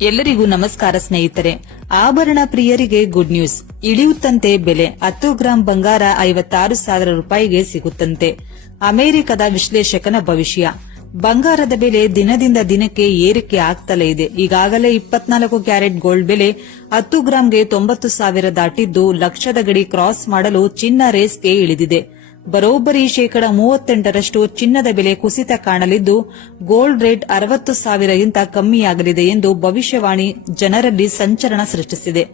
ಎಲ್ಲರಿಗೂ ನಮಸ್ಕಾರ ಸ್ನೇಹಿತರೆ. ಆಭರಣ ಪ್ರಿಯರಿಗೆ ಗುಡ್ ನ್ಯೂಸ್ ಇಳಿಯುತ್ತಂತೆ ಬೆಲೆ ಹತ್ತು ಗ್ರಾಂ ಬಂಗಾರ ಐವತ್ತಾರು ಸಾವಿರ ರೂಪಾಯಿಗೆ ಸಿಗುತ್ತಂತೆ. ಅಮೆರಿಕದ ವಿಶ್ಲೇಷಕನ ಭವಿಷ್ಯ. ಬಂಗಾರದ ಬೆಲೆ ದಿನದಿಂದ ದಿನಕ್ಕೆ ಏರಿಕೆ ಆಗ್ತಲೇ ಇದೆ. ಈಗಾಗಲೇ ಇಪ್ಪತ್ನಾಲ್ಕು ಕ್ಯಾರೆಟ್ ಗೋಲ್ಡ್ ಬೆಲೆ ಹತ್ತು ಗ್ರಾಂಗೆ ತೊಂಬತ್ತು ಸಾವಿರ ದಾಟಿದ್ದು ಲಕ್ಷದ ಗಡಿ ಕ್ರಾಸ್ ಮಾಡಲು ಚಿನ್ನ ರೇಸ್ಗೆ ಇಳಿದಿದೆ. ಬರೋಬ್ಬರಿ ಶೇಕಡ ಮೂವತ್ತೆಂಟರಷ್ಟು ಚಿನ್ನದ ಬೆಲೆ ಕುಸಿತ ಕಾಣಲಿದ್ದು, ಗೋಲ್ಡ್ ರೇಟ್ ಅರವತ್ತು ಸಾವಿರಗಿಂತ ಕಮ್ಮಿಯಾಗಲಿದೆ ಎಂದು ಭವಿಷ್ಯವಾಣಿ ಜನರಲ್ಲಿ ಸಂಚಲನ ಸೃಷ್ಟಿಸಿದೆ.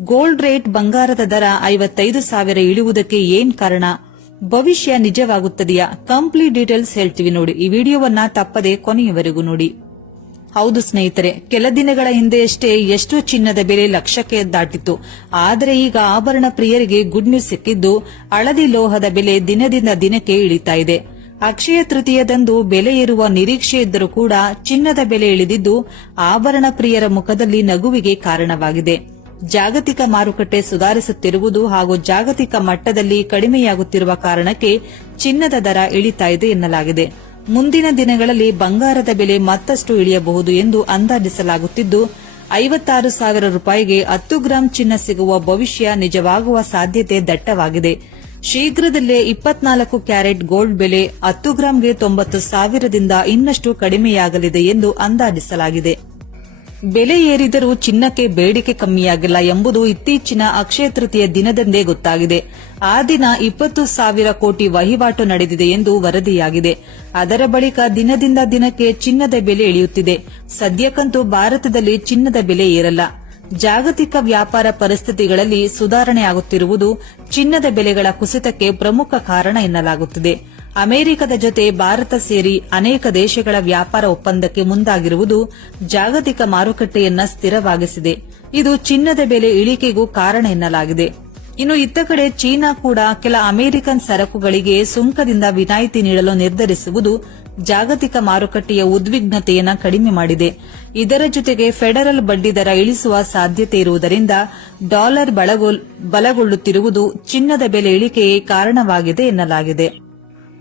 ಗೋಲ್ಡ್ ರೇಟ್ ಬಂಗಾರದ ದರ ಐವತ್ತೈದು ಸಾವಿರ ಇಳಿಯುವುದಕ್ಕೆ ಏನ್ ಕಾರಣ? ಭವಿಷ್ಯ ನಿಜವಾಗುತ್ತದೆಯಾ? ಕಂಪ್ಲೀಟ್ ಡೀಟೇಲ್ಸ್ ಹೇಳ್ತೀವಿ ನೋಡಿ. ಈ ವಿಡಿಯೋವನ್ನ ತಪ್ಪದೆ ಕೊನೆಯವರೆಗೂ ನೋಡಿ. ಹೌದು ಸ್ನೇಹಿತರೆ, ಕೆಲ ದಿನಗಳ ಹಿಂದೆಯಷ್ಟೇ ಎಷ್ಟು ಚಿನ್ನದ ಬೆಲೆ ಲಕ್ಷಕ್ಕೆ ದಾಟಿತ್ತು. ಆದರೆ ಈಗ ಆಭರಣ ಪ್ರಿಯರಿಗೆ ಗುಡ್ ನ್ಯೂಸ್ ಸಿಕ್ಕಿದ್ದು, ಹಳದಿ ಲೋಹದ ಬೆಲೆ ದಿನದಿಂದ ದಿನಕ್ಕೆ ಇಳಿತಾ ಇದೆ. ಅಕ್ಷಯ ತೃತೀಯದಂದು ಬೆಲೆ ಇರುವ ನಿರೀಕ್ಷೆ ಇದ್ದರೂ ಕೂಡ ಚಿನ್ನದ ಬೆಲೆ ಇಳಿದಿದ್ದು, ಆಭರಣ ಪ್ರಿಯರ ಮುಖದಲ್ಲಿ ನಗುವಿಗೆ ಕಾರಣವಾಗಿದೆ. ಜಾಗತಿಕ ಮಾರುಕಟ್ಟೆ ಸುಧಾರಿಸುತ್ತಿರುವುದು ಹಾಗೂ ಜಾಗತಿಕ ಮಟ್ಟದಲ್ಲಿ ಕಡಿಮೆಯಾಗುತ್ತಿರುವ ಕಾರಣಕ್ಕೆ ಚಿನ್ನದ ದರ ಇಳಿತಾ ಇದೆ ಎನ್ನಲಾಗಿದೆ. ಮುಂದಿನ ದಿನಗಳಲ್ಲಿ ಬಂಗಾರದ ಬೆಲೆ ಮತ್ತಷ್ಟು ಇಳಿಯಬಹುದು ಎಂದು ಅಂದಾಜಿಸಲಾಗುತ್ತಿದ್ದು, ಐವತ್ತಾರು ಸಾವಿರ ರೂಪಾಯಿಗೆ ಹತ್ತು ಗ್ರಾಂ ಚಿನ್ನ ಸಿಗುವ ಭವಿಷ್ಯ ನಿಜವಾಗುವ ಸಾಧ್ಯತೆ ದಟ್ಟವಾಗಿದೆ. ಶೀಘ್ರದಲ್ಲೇ ಇಪ್ಪತ್ನಾಲ್ಕು ಕ್ಯಾರೆಟ್ ಗೋಲ್ಡ್ ಬೆಲೆ ಹತ್ತು ಗ್ರಾಂಗೆ ತೊಂಬತ್ತು ಸಾವಿರದಿಂದ ಇನ್ನಷ್ಟು ಕಡಿಮೆಯಾಗಲಿದೆ ಎಂದು ಅಂದಾಜಿಸಲಾಗಿದೆ. ಬೆಲೆ ಏರಿದರೂ ಚಿನ್ನಕ್ಕೆ ಬೇಡಿಕೆ ಕಮ್ಮಿಯಾಗಿಲ್ಲ ಎಂಬುದು ಇತ್ತೀಚಿನ ಅಕ್ಷಯ ತೃತೀಯ ದಿನದಂದೇ ಗೊತ್ತಾಗಿದೆ. ಆ ದಿನ ಇಪ್ಪತ್ತು ಸಾವಿರ ಕೋಟಿ ವಹಿವಾಟು ನಡೆದಿದೆ ಎಂದು ವರದಿಯಾಗಿದೆ. ಅದರ ಬಳಿಕ ದಿನದಿಂದ ದಿನಕ್ಕೆ ಚಿನ್ನದ ಬೆಲೆ ಇಳಿಯುತ್ತಿದೆ. ಸದ್ಯಕ್ಕಂತೂ ಭಾರತದಲ್ಲಿ ಚಿನ್ನದ ಬೆಲೆ ಏರಲ್ಲ. ಜಾಗತಿಕ ವ್ಯಾಪಾರ ಪರಿಸ್ಥಿತಿಗಳಲ್ಲಿ ಸುಧಾರಣೆಯಾಗುತ್ತಿರುವುದು ಚಿನ್ನದ ಬೆಲೆಗಳ ಕುಸಿತಕ್ಕೆ ಪ್ರಮುಖ ಕಾರಣ ಎನ್ನಲಾಗುತ್ತಿದೆ. ಅಮೆರಿಕದ ಜೊತೆ ಭಾರತ ಸೇರಿ ಅನೇಕ ದೇಶಗಳ ವ್ಯಾಪಾರ ಒಪ್ಪಂದಕ್ಕೆ ಮುಂದಾಗಿರುವುದು ಜಾಗತಿಕ ಮಾರುಕಟ್ಟೆಯನ್ನ ಸ್ಥಿರವಾಗಿಸಿದೆ. ಇದು ಚಿನ್ನದ ಬೆಲೆ ಇಳಿಕೆಗೂ ಕಾರಣ ಎನ್ನಲಾಗಿದೆ. ಇನ್ನು ಇತ್ತ ಕಡೆ ಚೀನಾ ಕೂಡ ಕೆಲ ಅಮೆರಿಕನ್ ಸರಕುಗಳಿಗೆ ಸುಂಕದಿಂದ ವಿನಾಯಿತಿ ನೀಡಲು ನಿರ್ಧರಿಸುವುದು ಜಾಗತಿಕ ಮಾರುಕಟ್ಟೆಯ ಉದ್ವಿಗ್ನತೆಯನ್ನು ಕಡಿಮೆ ಮಾಡಿದೆ. ಇದರ ಜೊತೆಗೆ ಫೆಡರಲ್ ಬಡ್ಡಿದರ ಇಳಿಸುವ ಸಾಧ್ಯತೆ ಇರುವುದರಿಂದ ಡಾಲರ್ ಬಲಗೊಳ್ಳುತ್ತಿರುವುದು ಚಿನ್ನದ ಬೆಲೆ ಇಳಿಕೆಯೇ ಕಾರಣವಾಗಿದೆ ಎನ್ನಲಾಗಿದೆ.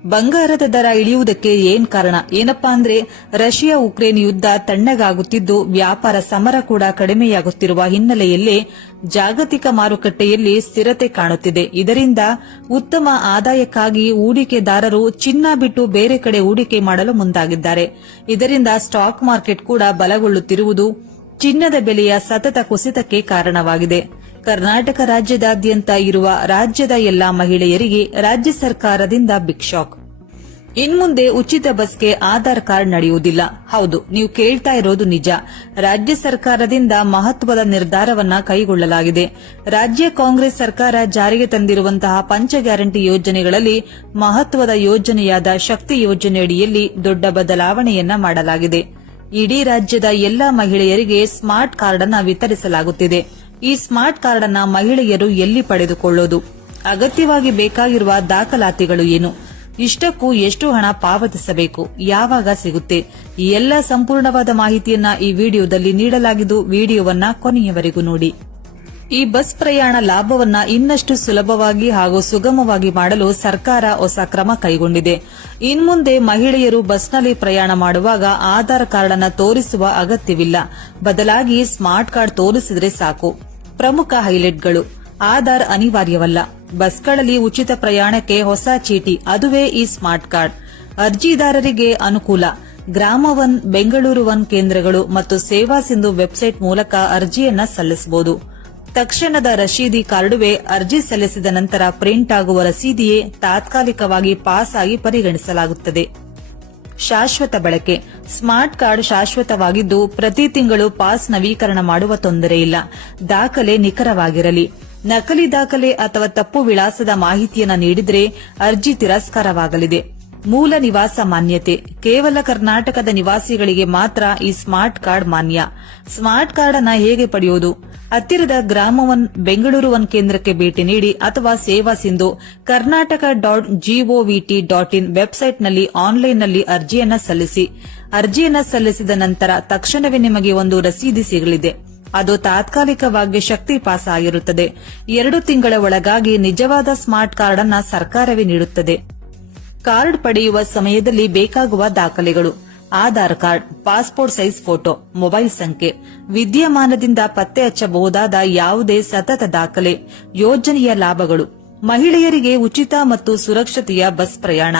ಬಂಗಾರದ ದರ ಇಳಿಯುವುದಕ್ಕೆ ಏನ್ ಕಾರಣ? ಏನಪ್ಪಾ ಅಂದ್ರೆ, ರಷ್ಯಾ ಉಕ್ರೇನ್ ಯುದ್ಧ ತಣ್ಣಗಾಗುತ್ತಿದ್ದು, ವ್ಯಾಪಾರ ಸಮರ ಕೂಡ ಕಡಿಮೆಯಾಗುತ್ತಿರುವ ಹಿನ್ನೆಲೆಯಲ್ಲಿ ಜಾಗತಿಕ ಮಾರುಕಟ್ಟೆಯಲ್ಲಿ ಸ್ಥಿರತೆ ಕಾಣುತ್ತಿದೆ. ಇದರಿಂದ ಉತ್ತಮ ಆದಾಯಕ್ಕಾಗಿ ಹೂಡಿಕೆದಾರರು ಚಿನ್ನ ಬಿಟ್ಟು ಬೇರೆ ಕಡೆ ಹೂಡಿಕೆ ಮಾಡಲು ಮುಂದಾಗಿದ್ದಾರೆ. ಇದರಿಂದ ಸ್ಟಾಕ್ ಮಾರ್ಕೆಟ್ ಕೂಡ ಬಲಗೊಳ್ಳುತ್ತಿರುವುದು ಚಿನ್ನದ ಬೆಲೆಯ ಸತತ ಕುಸಿತಕ್ಕೆ ಕಾರಣವಾಗಿದೆ. ಕರ್ನಾಟಕ ರಾಜ್ಯದಾದ್ಯಂತ ಇರುವ ರಾಜ್ಯದ ಎಲ್ಲಾ ಮಹಿಳೆಯರಿಗೆ ರಾಜ್ಯ ಸರ್ಕಾರದಿಂದ ಬಿಗ್ ಶಾಕ್. ಇನ್ಮುಂದೆ ಉಚಿತ ಬಸ್ಗೆ ಆಧಾರ್ ಕಾರ್ಡ್ ನಡೆಯುವುದಿಲ್ಲ. ಹೌದು, ನೀವು ಕೇಳ್ತಾ ಇರೋದು ನಿಜ. ರಾಜ್ಯ ಸರ್ಕಾರದಿಂದ ಮಹತ್ವದ ನಿರ್ಧಾರವನ್ನ ಕೈಗೊಳ್ಳಲಾಗಿದೆ. ರಾಜ್ಯ ಕಾಂಗ್ರೆಸ್ ಸರ್ಕಾರ ಜಾರಿಗೆ ತಂದಿರುವಂತಹ ಪಂಚ ಗ್ಯಾರಂಟಿ ಯೋಜನೆಗಳಲ್ಲಿ ಮಹತ್ವದ ಯೋಜನೆಯಾದ ಶಕ್ತಿ ಯೋಜನೆಯಡಿಯಲ್ಲಿ ದೊಡ್ಡ ಬದಲಾವಣೆಯನ್ನ ಮಾಡಲಾಗಿದೆ. ಇಡೀ ರಾಜ್ಯದ ಎಲ್ಲಾ ಮಹಿಳೆಯರಿಗೆ ಸ್ಮಾರ್ಟ್ ಕಾರ್ಡ್ ಅನ್ನು ವಿತರಿಸಲಾಗುತ್ತಿದೆ. ಈ ಸ್ಮಾರ್ಟ್ ಕಾರ್ಡ್ ಅನ್ನ ಮಹಿಳೆಯರು ಎಲ್ಲಿ ಪಡೆದುಕೊಳ್ಳೋದು? ಅಗತ್ಯವಾಗಿ ಬೇಕಾಗಿರುವ ದಾಖಲಾತಿಗಳು ಏನು? ಇಷ್ಟಕ್ಕೂ ಎಷ್ಟು ಹಣ ಪಾವತಿಸಬೇಕು? ಯಾವಾಗ ಸಿಗುತ್ತೆ? ಈ ಎಲ್ಲ ಸಂಪೂರ್ಣವಾದ ಮಾಹಿತಿಯನ್ನ ಈ ವಿಡಿಯೋದಲ್ಲಿ ನೀಡಲಾಗಿದ್ದು ವಿಡಿಯೋವನ್ನ ಕೊನೆಯವರೆಗೂ ನೋಡಿ. ಈ ಬಸ್ ಪ್ರಯಾಣ ಲಾಭವನ್ನ ಇನ್ನಷ್ಟು ಸುಲಭವಾಗಿ ಹಾಗೂ ಸುಗಮವಾಗಿ ಮಾಡಲು ಸರ್ಕಾರ ಹೊಸ ಕ್ರಮ ಕೈಗೊಂಡಿದೆ. ಇನ್ಮುಂದೆ ಮಹಿಳೆಯರು ಬಸ್ನಲ್ಲಿ ಪ್ರಯಾಣ ಮಾಡುವಾಗ ಆಧಾರ್ ಕಾರ್ಡ್ ಅನ್ನ ತೋರಿಸುವ ಅಗತ್ಯವಿಲ್ಲ. ಬದಲಾಗಿ ಸ್ಮಾರ್ಟ್ ಕಾರ್ಡ್ ತೋರಿಸಿದರೆ ಸಾಕು. ಪ್ರಮುಖ ಹೈಲೈಟ್ಗಳು. ಆಧಾರ್ ಅನಿವಾರ್ಯವಲ್ಲ. ಬಸ್ಗಳಲ್ಲಿ ಉಚಿತ ಪ್ರಯಾಣಕ್ಕೆ ಹೊಸ ಚೀಟಿ, ಅದುವೇ ಈ ಸ್ಮಾರ್ಟ್ ಕಾರ್ಡ್. ಅರ್ಜಿದಾರರಿಗೆ ಅನುಕೂಲ. ಗ್ರಾಮ ಒನ್, ಬೆಂಗಳೂರು ಒನ್ ಕೇಂದ್ರಗಳು ಮತ್ತು ಸೇವಾ ಸಿಂಧು ವೆಬ್ಸೈಟ್ ಮೂಲಕ ಅರ್ಜಿಯನ್ನ ಸಲ್ಲಿಸಬಹುದು. ತಕ್ಷಣದ ರಶೀದಿ ಕಾರ್ಡುವೆ ಅರ್ಜಿ ಸಲ್ಲಿಸಿದ ನಂತರ ಪ್ರಿಂಟ್ ಆಗುವ ರಸೀದಿಯೇ ತಾತ್ಕಾಲಿಕವಾಗಿ ಪಾಸ್ ಆಗಿ ಪರಿಗಣಿಸಲಾಗುತ್ತದೆ. ಶಾಶ್ವತ ಬಳಕೆ. ಸ್ಮಾರ್ಟ್ ಕಾರ್ಡ್ ಶಾಶ್ವತವಾಗಿದ್ದು ಪ್ರತಿ ತಿಂಗಳು ಪಾಸ್ ನವೀಕರಣ ಮಾಡುವ ತೊಂದರೆ ಇಲ್ಲ. ದಾಖಲೆ ನಿಖರವಾಗಿರಲಿ. ನಕಲಿ ದಾಖಲೆ ಅಥವಾ ತಪ್ಪು ವಿಳಾಸದ ಮಾಹಿತಿಯನ್ನು ನೀಡಿದರೆ ಅರ್ಜಿ ತಿರಸ್ಕಾರವಾಗಲಿದೆ. ಮೂಲ ನಿವಾಸ ಮಾನ್ಯತೆ. ಕೇವಲ ಕರ್ನಾಟಕದ ನಿವಾಸಿಗಳಿಗೆ ಮಾತ್ರ ಈ ಸ್ಮಾರ್ಟ್ ಕಾರ್ಡ್ ಮಾನ್ಯ. ಸ್ಮಾರ್ಟ್ ಕಾರ್ಡ್ ಅನ್ನ ಹೇಗೆ ಪಡೆಯುವುದು? ಹತ್ತಿರದ ಗ್ರಾಮವನ್ ಬೆಂಗಳೂರು ಒನ್ ಕೇಂದ್ರಕ್ಕೆ ಭೇಟಿ ನೀಡಿ ಅಥವಾ Seva Sindhu Karnataka dot G O V T dot in ವೆಬ್ಸೈಟ್ನಲ್ಲಿ ಆನ್ಲೈನ್ನಲ್ಲಿ ಅರ್ಜಿಯನ್ನ ಸಲ್ಲಿಸಿ. ಅರ್ಜಿಯನ್ನ ಸಲ್ಲಿಸಿದ ನಂತರ ತಕ್ಷಣವೇ ನಿಮಗೆ ಒಂದು ರಸೀದಿ ಸಿಗಲಿದೆ. ಅದು ತಾತ್ಕಾಲಿಕವಾಗಿ ಶಕ್ತಿ ಪಾಸ್ ಆಗಿರುತ್ತದೆ. ಎರಡು ತಿಂಗಳ ಒಳಗಾಗಿ ನಿಜವಾದ ಸ್ಮಾರ್ಟ್ ಕಾರ್ಡ್ ಅನ್ನ ಸರ್ಕಾರವೇ ನೀಡುತ್ತದೆ. ಕಾರ್ಡ್ ಪಡೆಯುವ ಸಮಯದಲ್ಲಿ ಬೇಕಾಗುವ ದಾಖಲೆಗಳು. Aadhaar card, passport size photo, mobile ಸಂಖ್ಯೆ, ವಿದ್ಯಮಾನದಿಂದ ಪತ್ತೆ ಹಚ್ಚಬಹುದಾದ ಯಾವುದೇ ಸತತ ದಾಖಲೆ, ಯೋಜನೆಯ ಲಾಭಗಳು, ಮಹಿಳೆಯರಿಗೆ ಉಚಿತ ಮತ್ತು ಸುರಕ್ಷತೆಯ ಬಸ್ ಪ್ರಯಾಣ,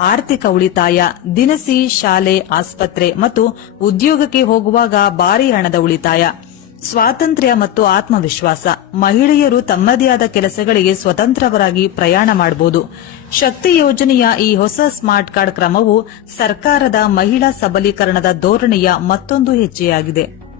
ಆರ್ಥಿಕ ಉಳಿತಾಯ, ದಿನಸಿ ಶಾಲೆ, ಆಸ್ಪತ್ರೆ ಮತ್ತು ಉದ್ಯೋಗಕ್ಕೆ ಹೋಗುವಾಗ ಭಾರಿ ಹಣದ ಉಳಿತಾಯ. ಸ್ವಾತಂತ್ರ್ಯ ಮತ್ತು ಆತ್ಮವಿಶ್ವಾಸ. ಮಹಿಳೆಯರು ತಮ್ಮದೇ ಆದ ಕೆಲಸಗಳಿಗೆ ಸ್ವತಂತ್ರವರಾಗಿ ಪ್ರಯಾಣ ಮಾಡಬಹುದು ಶಕ್ತಿ ಯೋಜನೆಯ ಈ ಹೊಸ ಸ್ಮಾರ್ಟ್ ಕಾರ್ಡ್ ಕ್ರಮವು ಸರ್ಕಾರದ ಮಹಿಳಾ ಸಬಲೀಕರಣದ ಧೋರಣೆಯ ಮತ್ತೊಂದು ಹೆಜ್ಜೆಯಾಗಿದೆ.